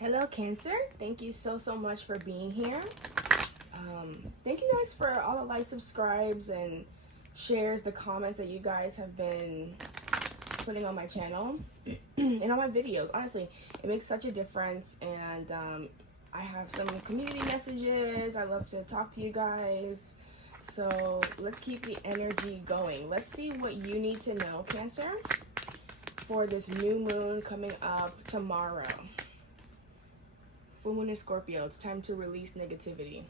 Hello, Cancer. Thank you so much for being here. Thank you guys for all the likes, subscribes, and shares, the comments that you guys have been putting on my channel and on my videos. Honestly, it makes such a difference, and I have some community messages. I love to talk to you guys. So let's keep the energy going. Let's see what you need to know, Cancer, for this new moon coming up tomorrow. Full moon in Scorpio. It's time to release negativity.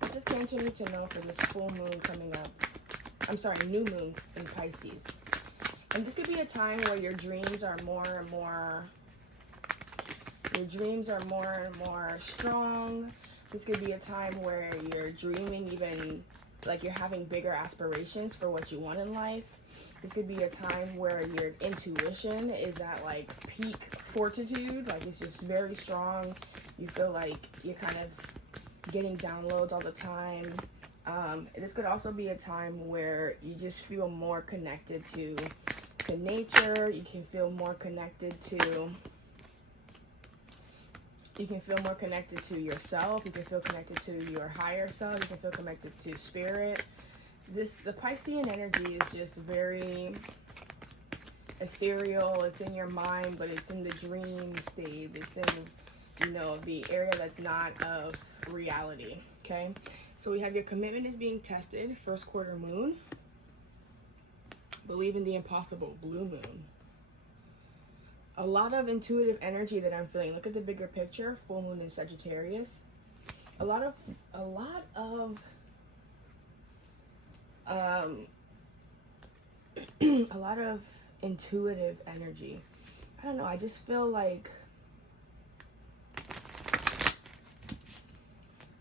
What does Cancer need to know for this full moon coming up? I'm sorry, new moon in Pisces. And this could be a time where your dreams are more and more strong. This could be a time where you're dreaming, even like you're having bigger aspirations for what you want in life. This could be a time where your intuition is at like peak fortitude, like it's just very strong. You feel like you're kind of getting downloads all the time. This could also be a time where you just feel more connected to nature. You can feel more connected to yourself. You can feel connected to your higher self. You can feel connected to spirit. The Piscean energy is just very ethereal. It's in your mind, but it's in the dream state. It's in, the area that's not of reality. Okay, so we have your commitment is being tested. First quarter moon. Believe in the impossible. Blue moon. A lot of intuitive energy that I'm feeling. Look at the bigger picture. Full moon in Sagittarius. A lot of intuitive energy. I don't know, I just feel like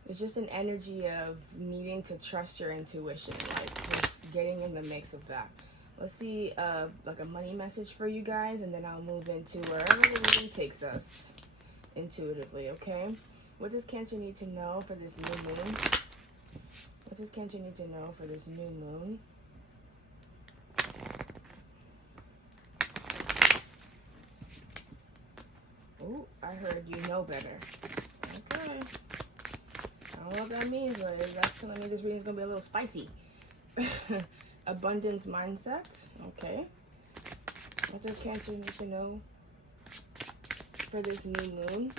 it's just an energy of needing to trust your intuition, like just getting in the mix of that. Let's see like a money message for you guys, and then I'll move into wherever the reading takes us intuitively. Okay, what does Cancer need to know for this new moon? What does Cancer need to know for this new moon? Oh, I heard you know better. Okay. I don't know what that means, but that's telling me this reading is going to be a little spicy. Abundance mindset. Okay. What does Cancer need to know for this new moon?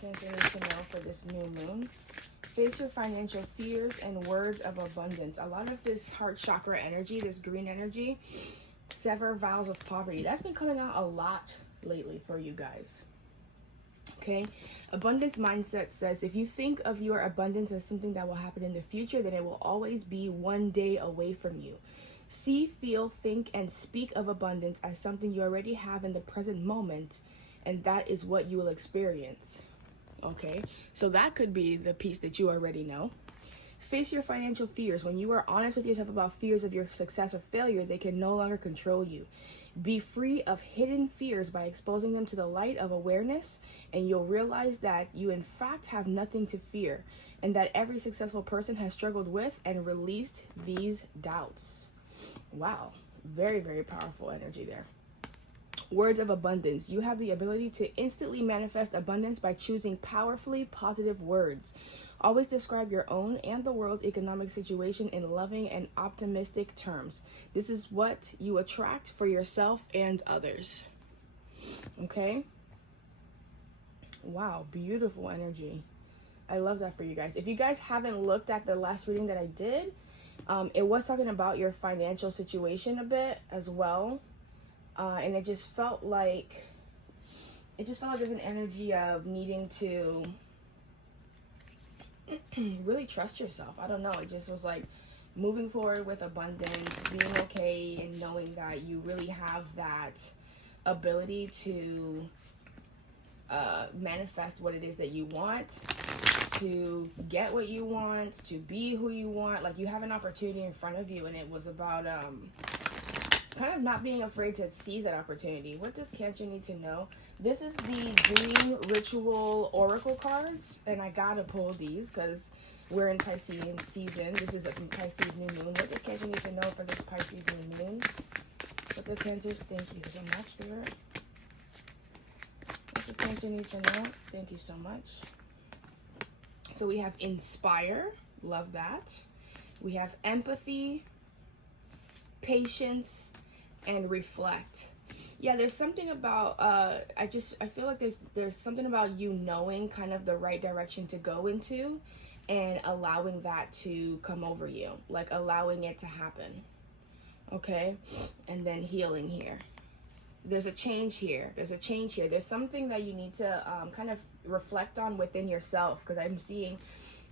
Cancer needs to know for this new moon. Face your financial fears and words of abundance. A lot of this heart chakra energy, this green energy, sever vows of poverty. That's been coming out a lot lately for you guys. Okay, abundance mindset says if you think of your abundance as something that will happen in the future, then it will always be one day away from you. See, feel, think, and speak of abundance as something you already have in the present moment, and that is what you will experience. Okay, so that could be the piece that you already know. Face your financial fears. When you are honest with yourself about fears of your success or failure, they can no longer control you. Be free of hidden fears by exposing them to the light of awareness, and you'll realize that you in fact have nothing to fear, and that every successful person has struggled with and released these doubts. Wow, very, very powerful energy there. Words of abundance. You have the ability to instantly manifest abundance by choosing powerfully positive words. Always describe your own and the world's economic situation in loving and optimistic terms. This is what you attract for yourself and others. Okay? Wow, beautiful energy. I love that for you guys. If you guys haven't looked at the last reading that I did, it was talking about your financial situation a bit as well. And it just felt like there's an energy of needing to really trust yourself. I don't know. It just was like moving forward with abundance, being okay, and knowing that you really have that ability to manifest what it is that you want, to get what you want, to be who you want. Like you have an opportunity in front of you, and it was about kind of not being afraid to seize that opportunity. What does Cancer need to know? This is the Dream Ritual Oracle cards, and I gotta pull these because we're in Piscean season. This is a Pisces new moon. What does Cancer need to know for this Pisces new moon? What does Cancer, thank you so much, Spirit. What does Cancer need to know? Thank you so much. So we have inspire, love that. We have empathy, patience, and reflect. Yeah, there's something about I feel like there's something about you knowing kind of the right direction to go into and allowing that to come over you, like allowing it to happen. Okay? And then healing here. There's a change here. There's a change here. There's something that you need to kind of reflect on within yourself, because I'm seeing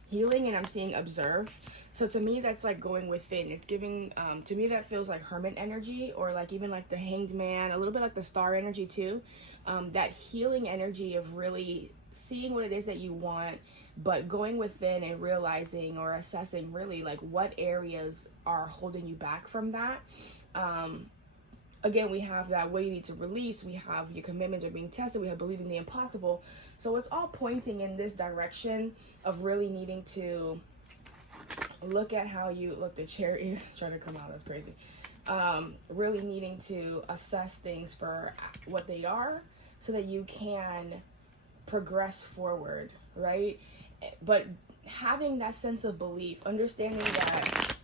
healing and I'm seeing observe. So to me, that's like going within. It's giving, to me, that feels like hermit energy, or like even like the hanged man, a little bit like the star energy too. That healing energy of really seeing what it is that you want, but going within and realizing or assessing really like what areas are holding you back from that. Again, we have that what you need to release. We have your commitments are being tested. We have believing the impossible. So it's all pointing in this direction of really needing to look at how you look. The chair is trying to come out. That's crazy. Really needing to assess things for what they are so that you can progress forward, right? But having that sense of belief, understanding that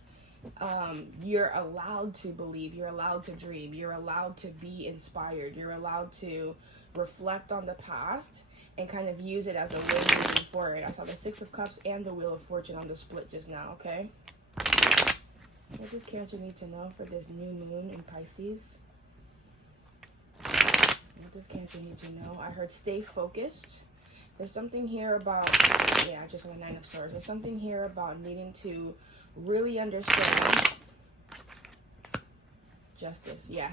you're allowed to believe, you're allowed to dream, you're allowed to be inspired, you're allowed to reflect on the past and kind of use it as a way moving forward. I saw the Six of Cups and the Wheel of Fortune on the split just now, okay? What does Cancer need to know for this new moon in Pisces? What does Cancer need to know? I heard stay focused. There's something here about, yeah, just on the Nine of Swords. There's something here about needing to really understand justice, yeah.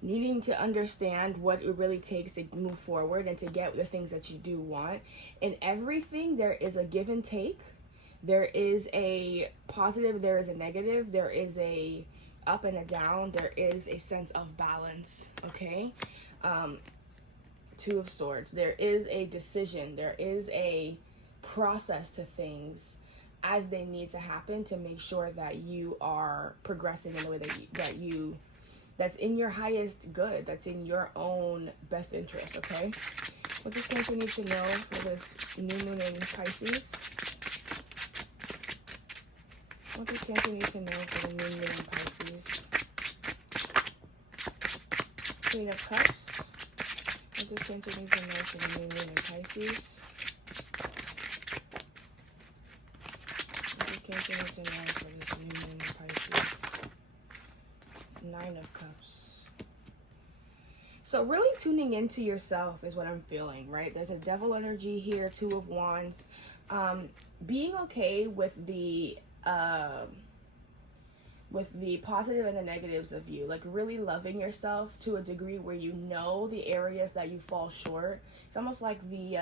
Needing to understand what it really takes to move forward and to get the things that you do want. In everything, there is a give and take. There is a positive, there is a negative, there is a up and a down, there is a sense of balance, okay? Two of Swords. There is a decision, there is a process to things as they need to happen to make sure that you are progressing in the way that's in your highest good, that's in your own best interest, okay? What does Cancer need to know for this new moon in Pisces? What does Cancer need to know for the new moon in Pisces? Queen of Cups. What does Cancer need to know for the new moon in Pisces? Cancer needs to know for this new moon in Pisces. Nine of Cups. So really tuning into yourself is what I'm feeling, right? There's a devil energy here, Two of Wands. Being okay with the positive and the negatives of you, like really loving yourself to a degree where you know the areas that you fall short. It's almost like the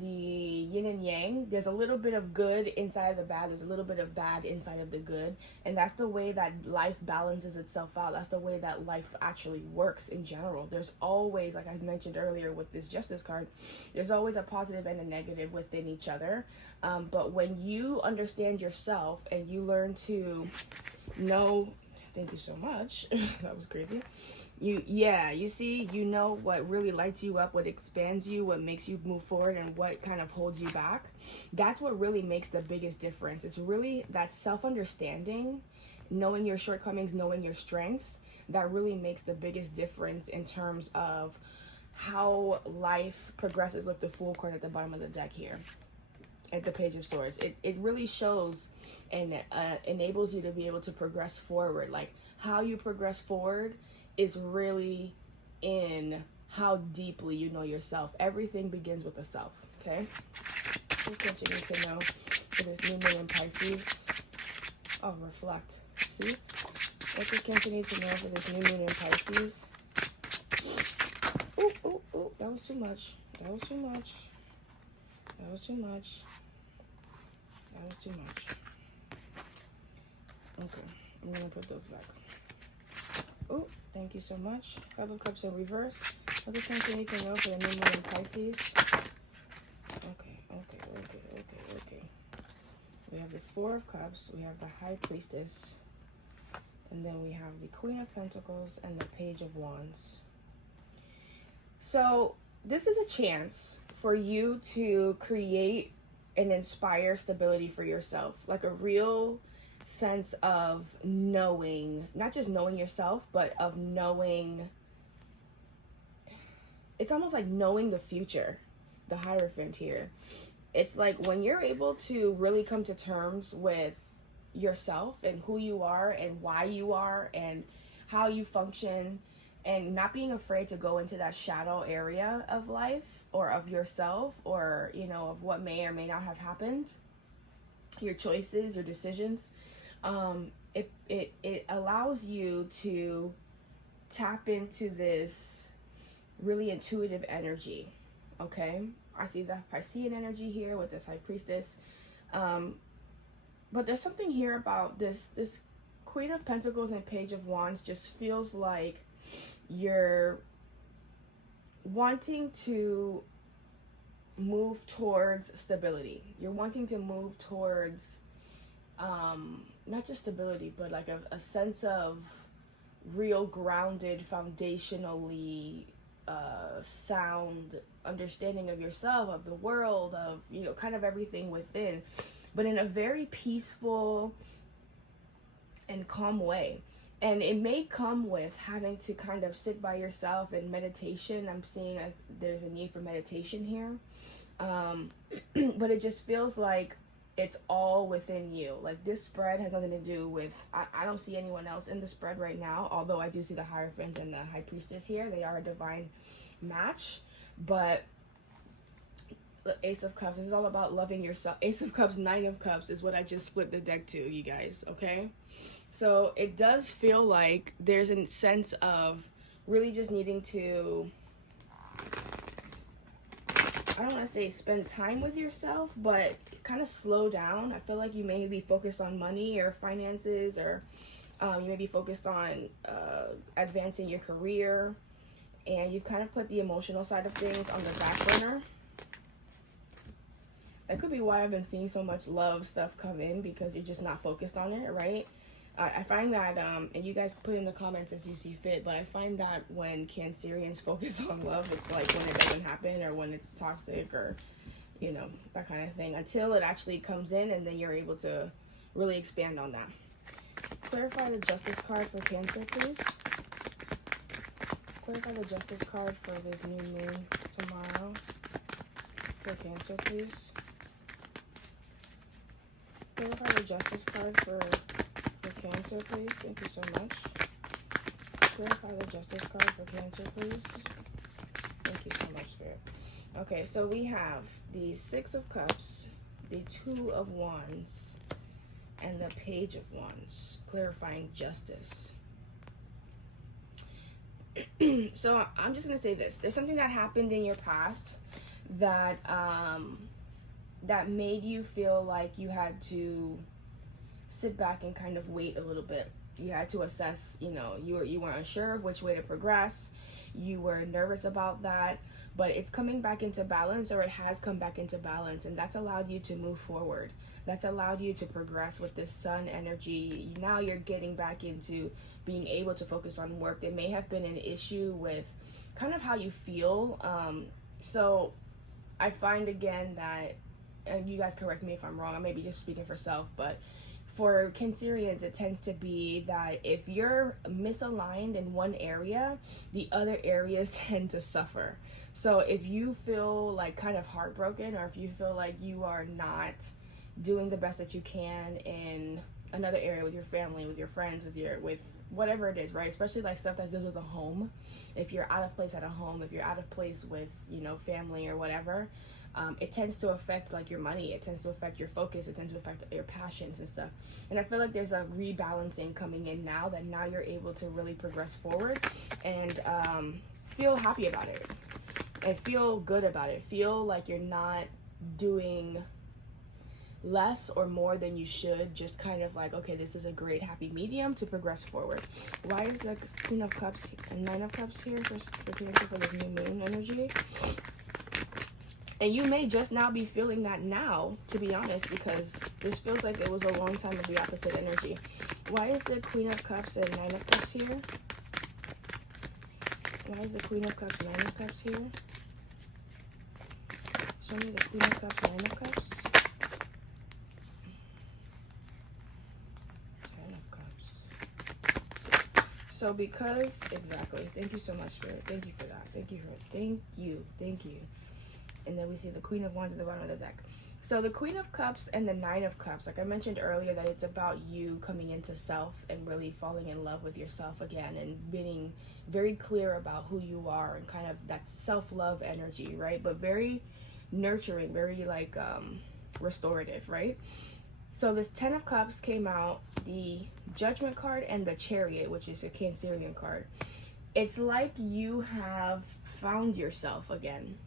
yin and yang. There's a little bit of good inside of the bad, there's a little bit of bad inside of the good, and that's the way that life balances itself out. That's the way that life actually works in general. There's always, like I mentioned earlier with this Justice card, there's always a positive and a negative within each other, but when you understand yourself and you learn to know, thank you so much, that was crazy. You see, you know what really lights you up, what expands you, what makes you move forward, and what kind of holds you back. That's what really makes the biggest difference. It's really that self-understanding, knowing your shortcomings, knowing your strengths, that really makes the biggest difference in terms of how life progresses. Look, the Fool card at the bottom of the deck here at the Page of Swords. It really shows and enables you to be able to progress forward. Like, how you progress forward is really in how deeply you know yourself. Everything begins with the self, okay? Here's what you need to know for this new moon in Pisces. Oh, reflect. See? What does Cancer need to know for this new moon in Pisces? Ooh, that was too much. That was too much. That was too much. That was too much. Okay, I'm gonna put those back. Oh, thank you so much. Five of Cups in reverse. What does Cancer need to know for the new moon in Pisces? Okay. We have the Four of Cups. We have the High Priestess. And then we have the Queen of Pentacles and the Page of Wands. So this is a chance for you to create and inspire stability for yourself. Like a real sense of knowing, not just knowing yourself, but of knowing, it's almost like knowing the future, the Hierophant here. It's like when you're able to really come to terms with yourself and who you are and why you are and how you function, and not being afraid to go into that shadow area of life or of yourself, or, you know, of what may or may not have happened, your choices, your decisions. It allows you to tap into this really intuitive energy. Okay, I see the Piscean energy here with this High Priestess, but there's something here about this Queen of Pentacles and Page of Wands. Just feels like you're wanting to move towards stability. You're wanting to move towards not just stability, but like a sense of real grounded, foundationally sound understanding of yourself, of the world, of, you know, kind of everything within, but in a very peaceful and calm way. And it may come with having to kind of sit by yourself in meditation. I'm seeing there's a need for meditation here. But it just feels like it's all within you. Like this spread has nothing to do with, I don't see anyone else in the spread right now, although I do see the Hierophant and the High Priestess here. They are a divine match. But the Ace of Cups, this is all about loving yourself. Ace of Cups, Nine of Cups is what I just split the deck to, you guys, okay? So it does feel like there's a sense of really just needing to, I don't want to say spend time with yourself, but kind of slow down. I feel like you may be focused on money or finances, or you may be focused on advancing your career, and you've kind of put the emotional side of things on the back burner. That could be why I've been seeing so much love stuff come in, because you're just not focused on it, right? I find that, and you guys put in the comments as you see fit, but I find that when Cancerians focus on love, it's like when it doesn't happen, or when it's toxic, or, you know, that kind of thing, until it actually comes in, and then you're able to really expand on that. Clarify the Justice card for Cancer, please. Clarify the Justice card for this new moon tomorrow for Cancer, please. Clarify the Justice card for Cancer, please. Thank you so much. Clarify the Justice card for Cancer, please. Thank you so much, Spirit. Okay, so we have the Six of Cups, the Two of Wands, and the Page of Wands. Clarifying justice. So I'm just going to say this. There's something that happened in your past that that made you feel like you had to sit back and kind of wait a little bit. You had to assess, you know, you were unsure of which way to progress. You were nervous about that, but it's coming back into balance, or it has come back into balance, and that's allowed you to move forward. That's allowed you to progress with this sun energy. Now you're getting back into being able to focus on work. There may have been an issue with kind of how you feel. So I find again that, and you guys correct me if I'm wrong, I may be just speaking for self, but for Cancerians, it tends to be that if you're misaligned in one area, the other areas tend to suffer. So if you feel like kind of heartbroken, or if you feel like you are not doing the best that you can in another area with your family, with your friends, with whatever it is, right? Especially like stuff that deals with a home. If you're out of place at a home, if you're out of place with, you know, family or whatever, it tends to affect like your money. It tends to affect your focus. It tends to affect your passions and stuff. And I feel like there's a rebalancing coming in now, that now you're able to really progress forward and feel happy about it and feel good about it. Feel like you're not doing, less or more than you should, just kind of like, okay, this is a great happy medium to progress forward. Why is the Queen of Cups and Nine of Cups here for this new moon energy? And you may just now be feeling that now, to be honest, because this feels like it was a long time of the opposite energy. Why is the Queen of Cups and Nine of Cups here? Why is the Queen of Cups, Nine of Cups here? Show me the Queen of Cups, Nine of Cups. Ten of Cups. So because, exactly. Thank you so much, Spirit. Thank you for that. Thank you. Thank you. And then we see the Queen of Wands at the bottom of the deck. So the Queen of Cups and the Nine of Cups, like I mentioned earlier, that it's about you coming into self and really falling in love with yourself again and being very clear about who you are and kind of that self-love energy, right? But very nurturing, very like restorative, right? So this Ten of Cups came out, the Judgment card and the Chariot, which is a Cancerian card. It's like you have found yourself again.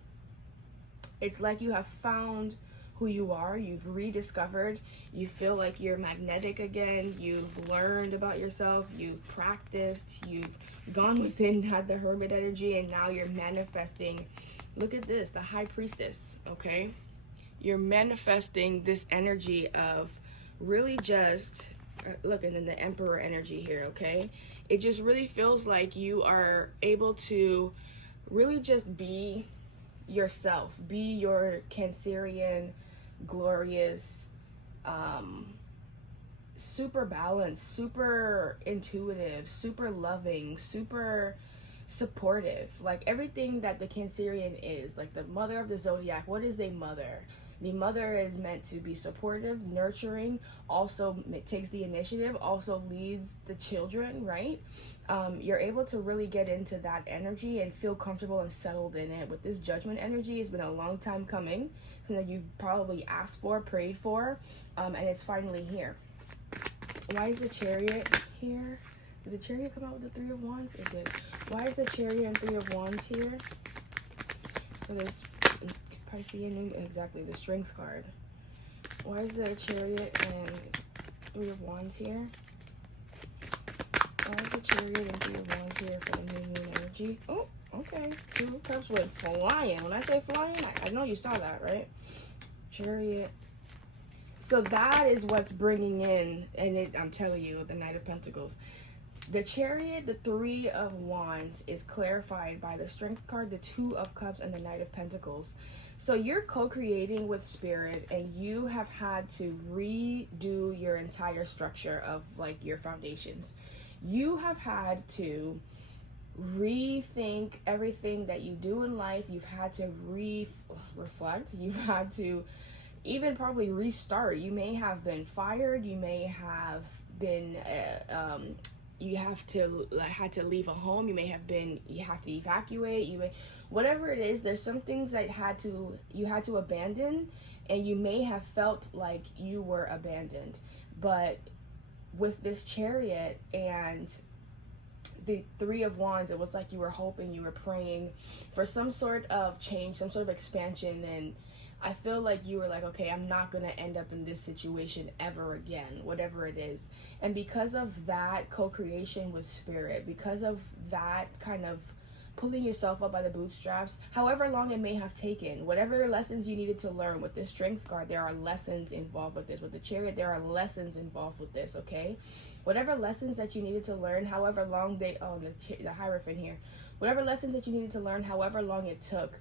It's like you have found who you are. You've rediscovered. You feel like you're magnetic again. You've learned about yourself. You've practiced. You've gone within, had the Hermit energy, and now you're manifesting. Look at this, the High Priestess, okay? You're manifesting this energy of really just, look, and then the Emperor energy here, okay? It just really feels like you are able to really just be yourself, be your Cancerian, glorious, super balanced, super intuitive, super loving, super supportive, like everything that the Cancerian is, like the mother of the zodiac. What is a mother? The mother is meant to be supportive, nurturing, also takes the initiative, also leads the children, right? You're able to really get into that energy and feel comfortable and settled in it. With this Judgment energy, it's been a long time coming, something that you've probably asked for, prayed for, and it's finally here. Why is the Chariot here? Did the Chariot come out with the Three of Wands? It did. Why is the Chariot and Three of Wands here? So this Piscean, exactly, the Strength card. Why is the Chariot and Three of Wands here? Why is the Chariot and Three of Wands here for the new moon energy? Oh, okay. Two of Cups went flying. When I say flying, I know you saw that, right? Chariot. So that is what's bringing in, and I'm telling you, the Knight of Pentacles. The Chariot, the Three of Wands is clarified by the Strength card, the Two of Cups, and the Knight of Pentacles. So you're co-creating with Spirit, and you have had to redo your entire structure of like your foundations. You have had to rethink everything that you do in life. You've had to reflect. You've had to even probably restart. You may have been fired. You may have been you had to leave a home. You have to evacuate. Whatever it is, there's some things that you had to abandon, and you may have felt like you were abandoned. But with this Chariot and the Three of Wands, it was like you were hoping, you were praying for some sort of change, some sort of expansion, and I feel like you were like, okay, I'm not going to end up in this situation ever again, whatever it is. And because of that co-creation with Spirit, because of that kind of pulling yourself up by the bootstraps, however long it may have taken, whatever lessons you needed to learn with this Strength card, there are lessons involved with this. With the Chariot, there are lessons involved with this, okay? Whatever lessons that you needed to learn, however long the Hierophant here, whatever lessons that you needed to learn, however long it took,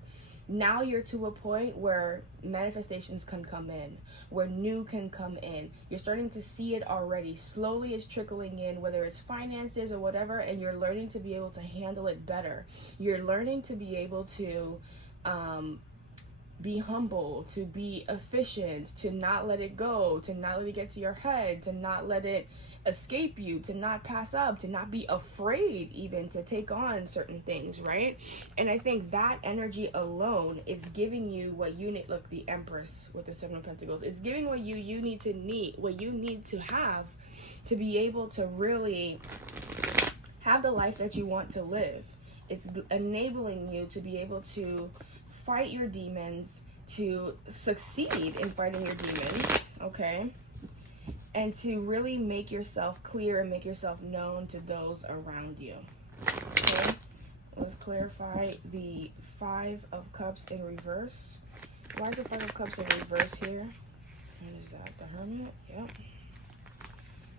now you're to a point where manifestations can come in, where new can come in. You're starting to see it already. Slowly it's trickling in, whether it's finances or whatever, and you're learning to be able to handle it better. You're learning to be able to be humble, to be efficient, to not let it go, to not let it get to your head, to not let it escape you, to not pass up, to not be afraid even to take on certain things, right? And I think that energy alone is giving you what you need. Look, the Empress with the Seven of Pentacles, it's giving what you need to have to be able to really have the life that you want to live. It's enabling you to be able to fight your demons, to succeed in fighting your demons, okay? And to really make yourself clear and make yourself known to those around you, okay? Let's clarify the Five of Cups in reverse. Why is the Five of Cups in reverse here? What is that? The Hermit? Yep.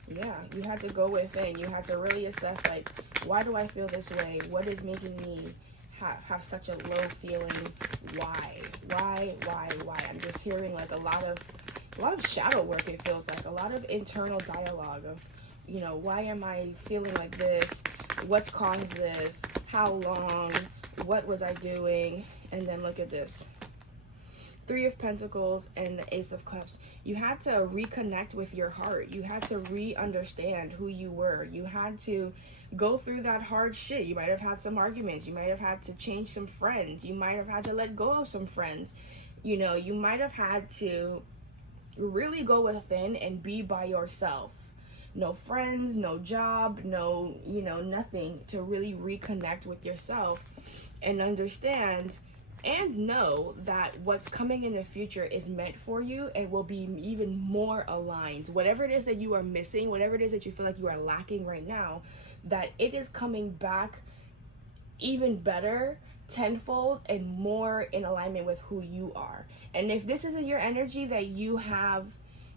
Yeah, you had to go within. You had to really assess, like, why do I feel this way? What is making me have such a low feeling? Why? I'm just hearing like a lot of shadow work. It feels like a lot of internal dialogue of, you know, why am I feeling like this? What's caused this? How long? What was I doing? And then look at this. Three of Pentacles and the Ace of Cups. You had to reconnect with your heart. You had to re-understand who you were. You had to go through that hard shit. You might have had some arguments. You might have had to change some friends. You might have had to let go of some friends. You know, you might have had to really go within and be by yourself. No friends, no job, no, you know, nothing, to really reconnect with yourself and understand and know that what's coming in the future is meant for you and will be even more aligned. Whatever it is that you are missing, whatever it is that you feel like you are lacking right now, that it is coming back even better, tenfold, and more in alignment with who you are. And if this isn't your energy, that you have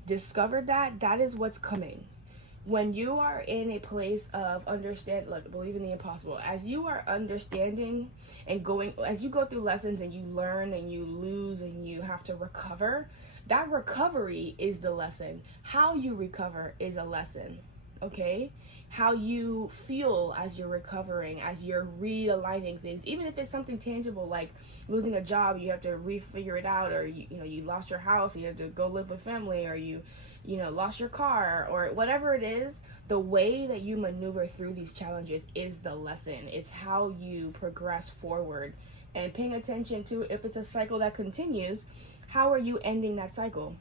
discovered that is what's coming. When you are in a place of believe in the impossible, as you are understanding and going, as you go through lessons and you learn and you lose and you have to recover, that recovery is the lesson. How you recover is a lesson, okay? How you feel as you're recovering, as you're realigning things, even if it's something tangible like losing a job, you have to refigure it out, or you lost your house, you have to go live with family, or you lost your car, or whatever it is. The way that you maneuver through these challenges is the lesson. It's how you progress forward, and paying attention to, if it's a cycle that continues, how are you ending that cycle?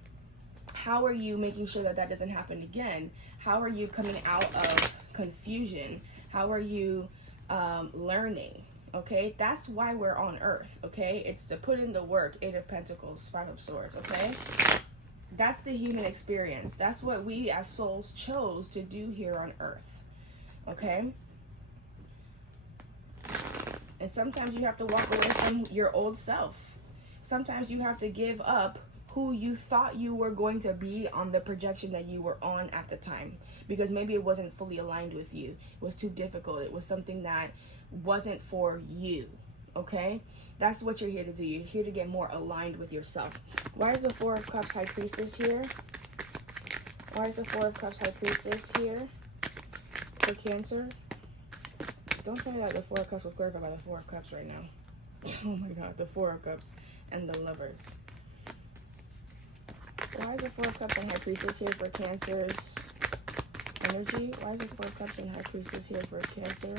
How are you making sure that that doesn't happen again? How are you coming out of confusion? How are you learning? Okay, that's why we're on earth. Okay, it's to put in the work. Eight of Pentacles, Five of Swords. Okay, that's the human experience. That's what we as souls chose to do here on earth. Okay, and sometimes you have to walk away from your old self. Sometimes you have to give up who you thought you were going to be on the projection that you were on at the time, because maybe it wasn't fully aligned with you. It was too difficult. It was something that wasn't for you. Okay, that's what you're here to do. You're here to get more aligned with yourself. Why is the Four of Cups High Priestess here? Why is the Four of Cups High Priestess here for Cancer? Don't tell me that the Four of Cups was clarified by the Four of Cups right now. Oh my God, the Four of Cups and the Lovers. Why is the Four of Cups and High Priestess here for Cancer's energy? Why is the Four of Cups and High Priestess here for Cancer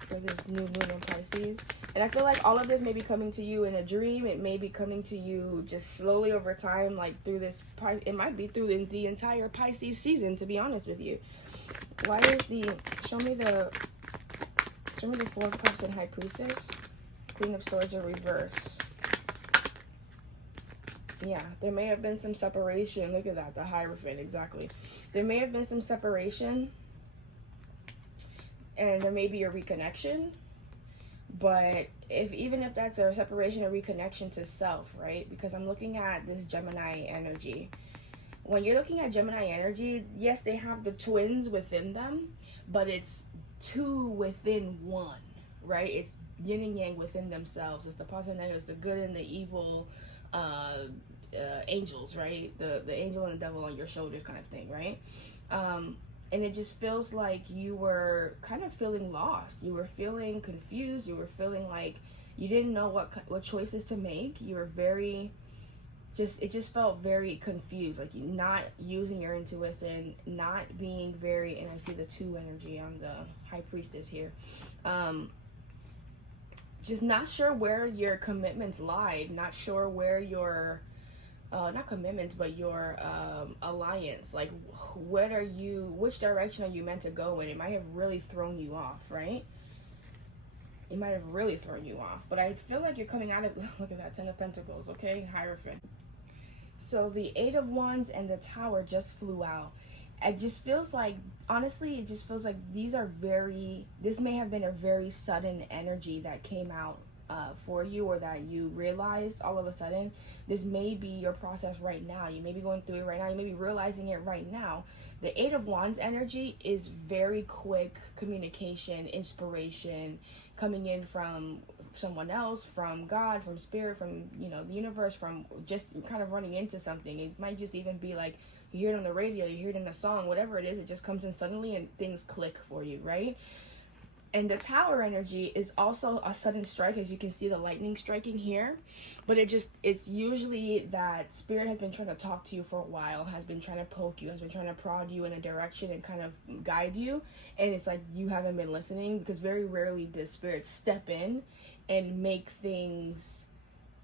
for this new moon in Pisces? And I feel like all of this may be coming to you in a dream. It may be coming to you just slowly over time, like through this. It might be through the entire Pisces season, to be honest with you. Why is show me the Four of Cups and High Priestess, Queen of Swords in reverse. Yeah, there may have been some separation. Look at that, the Hierophant, exactly. There may have been some separation, and there may be a reconnection. But even if that's a separation or reconnection to self, right? Because I'm looking at this Gemini energy. When you're looking at Gemini energy, yes, they have the twins within them, but it's two within one, right? It's yin and yang within themselves. It's the positive and negative, it's the good and the evil, angels, right? The angel and the devil on your shoulders kind of thing, right? And it just feels like you were kind of feeling lost. You were feeling confused. You were feeling like you didn't know what choices to make. You were it just felt very confused, like you're not using your intuition, not being very, and I see the two energy on the High Priestess here. Just not sure where your commitments lied, not sure where your not commitments, but your alliance, like which direction are you meant to go in? It might have really thrown you off, right? it might have really thrown you off. But I feel like you're coming out of, look at that, 10 of Pentacles, okay? Hierophant. So the 8 of Wands and the Tower just flew out. It just feels like, honestly, it just feels like this may have been a very sudden energy that came out for you, or that you realized all of a sudden. This may be your process right now. You may be going through it right now. You may be realizing it right now. The 8 of Wands energy is very quick communication, inspiration, coming in from someone else, from God, from spirit, from, you know, the universe, from just kind of running into something. It might just even be like, you hear it on the radio, you hear it in a song, whatever it is, it just comes in suddenly and things click for you, right? And the Tower energy is also a sudden strike, as you can see the lightning striking here. But it's usually that spirit has been trying to talk to you for a while, has been trying to poke you, has been trying to prod you in a direction and kind of guide you. And it's like you haven't been listening, because very rarely does spirit step in and make things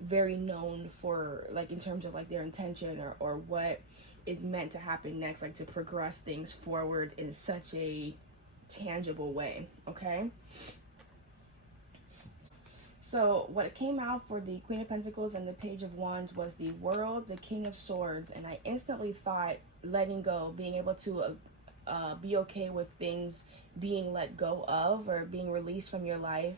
very known for, like, in terms of like their intention or what is meant to happen next, like to progress things forward in such a tangible way, okay? So what came out for the Queen of Pentacles and the Page of Wands was the World, the King of Swords, and I instantly thought letting go, being able to be okay with things being let go of or being released from your life,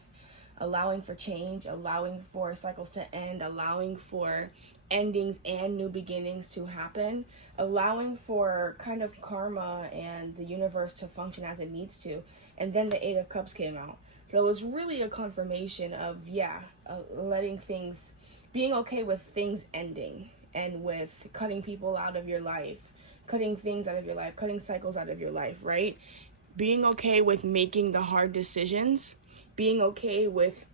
allowing for change, allowing for cycles to end, allowing for endings and new beginnings to happen, allowing for kind of karma and the universe to function as it needs to. And then the 8 of Cups came out. So it was really a confirmation of, letting things, being okay with things ending, and with cutting people out of your life, cutting things out of your life, cutting cycles out of your life, right? Being okay with making the hard decisions, being okay with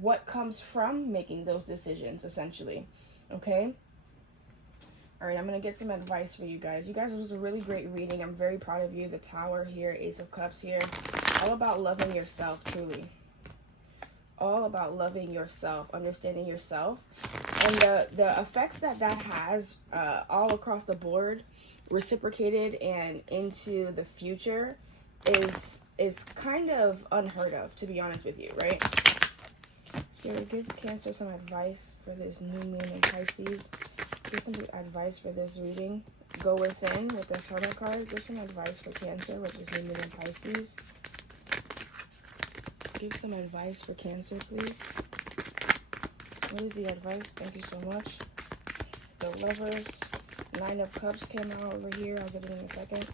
what comes from making those decisions, essentially, okay? All right, I'm going to get some advice for you guys. You guys, it was a really great reading. I'm very proud of you. The Tower here, Ace of Cups here. All about loving yourself, truly. All about loving yourself, understanding yourself. And the effects that has all across the board, reciprocated and into the future, is kind of unheard of, to be honest with you, right? Spirit, give Cancer some advice for this new moon in Pisces. Give some advice for this reading. Go within with this Hermit card. Give some advice for Cancer with this new moon in Pisces. Give some advice for Cancer, please. What is the advice? Thank you so much. The Lovers, 9 of Cups came out over here. I'll get it in a second.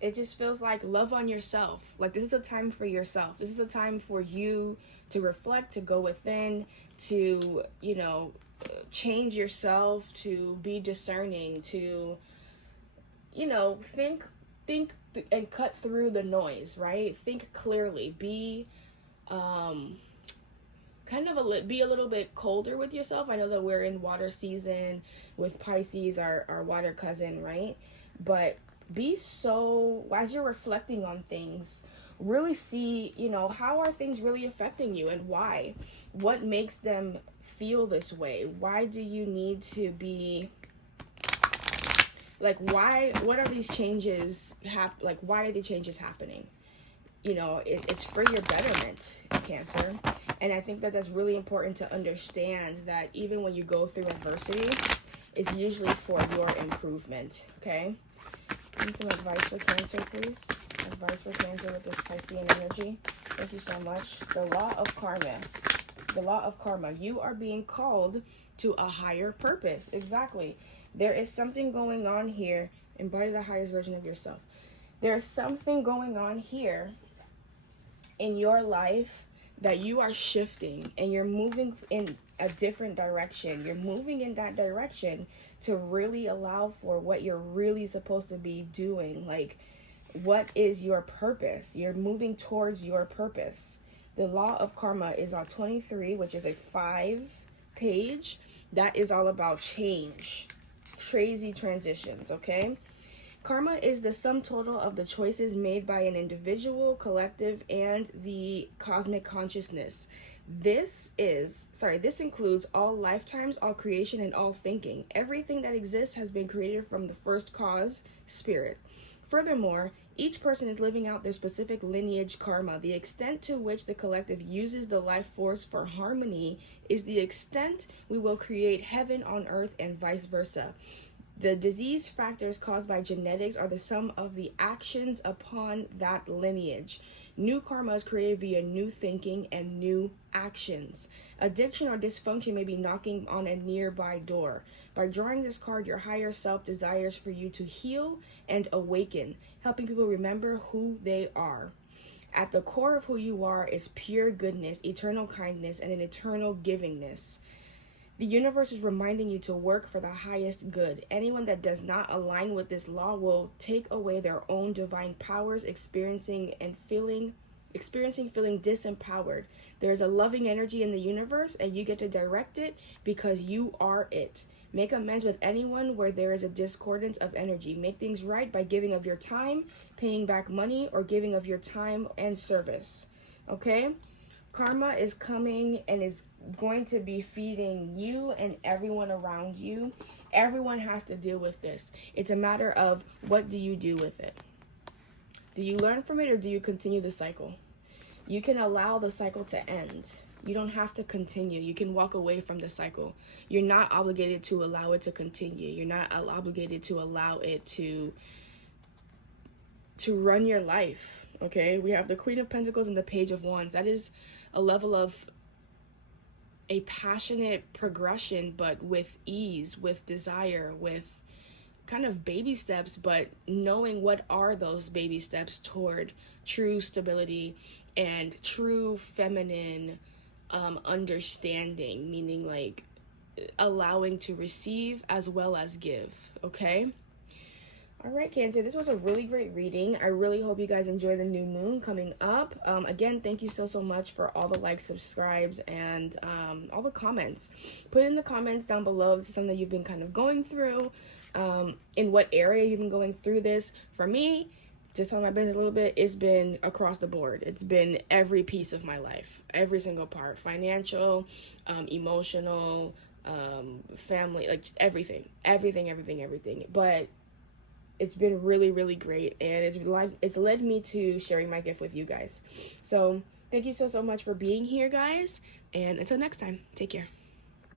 It just feels like love on yourself. Like, this is a time for yourself. This is a time for you to reflect, to go within, to, you know, change yourself, to be discerning, to, you know, think and cut through the noise, right? Think clearly. Be be a little bit colder with yourself. I know that we're in water season with Pisces, our water cousin, right? But be so, as you're reflecting on things, really see, you know, how are things really affecting you and why? What makes them feel this way? Why do you need to be, like, what are these changes, why are the changes happening? You know, it's for your betterment, Cancer. And I think that that's really important to understand, that even when you go through adversity, it's usually for your improvement, okay? Give some advice for Cancer, please. Advice for Cancer with this Piscean energy. Thank you so much. The law of karma. The law of karma. You are being called to a higher purpose. Exactly. There is something going on here. Embody the highest version of yourself. There is something going on here in your life that you are shifting, and you're moving in a different direction. You're moving in that direction to really allow for what you're really supposed to be doing. Like, what is your purpose? You're moving towards your purpose. The law of karma is on 23, which is a 5-page. That is all about change, crazy transitions, okay? Karma is the sum total of the choices made by an individual, collective, and the cosmic consciousness. This includes all lifetimes, all creation, and all thinking. Everything that exists has been created from the first cause spirit. Furthermore, each person is living out their specific lineage karma. The extent to which the collective uses the life force for harmony is the extent we will create heaven on earth, and vice versa. The disease factors caused by genetics are the sum of the actions upon that lineage. New karma is created via new thinking and new actions. Addiction or dysfunction may be knocking on a nearby door. By drawing this card, your higher self desires for you to heal and awaken, helping people remember who they are. At the core of who you are is pure goodness, eternal kindness, and an eternal givingness. The universe is reminding you to work for the highest good. Anyone that does not align with this law will take away their own divine powers, experiencing feeling disempowered. There is a loving energy in the universe, and you get to direct it because you are it. Make amends with anyone where there is a discordance of energy. Make things right by giving of your time, paying back money, or giving of your time and service. Okay? Karma is coming and is going to be feeding you and everyone around you. Everyone has to deal with this. It's a matter of, what do you do with it? Do you learn from it, or do you continue the cycle? You can allow the cycle to end. You don't have to continue. You can walk away from the cycle. You're not obligated to allow it to continue. You're not obligated to allow it to run your life. Okay, we have the Queen of Pentacles and the Page of Wands. That is a level of a passionate progression, but with ease, with desire, with kind of baby steps, but knowing what are those baby steps toward true stability and true feminine understanding, meaning like allowing to receive as well as give. Okay. All right, Cancer, this was a really great reading. I really hope you guys enjoy the new moon coming up. Again, thank you so much for all the likes, subscribes, and all the comments. Put in the comments down below if it's something that you've been kind of going through, in what area you've been going through this. For me, just telling my business a little bit, it's been across the board. It's been every piece of my life, every single part, financial, emotional, family, like everything. But it's been really, really great, and it's led me to sharing my gift with you guys. So thank you so much for being here, guys, and until next time, take care.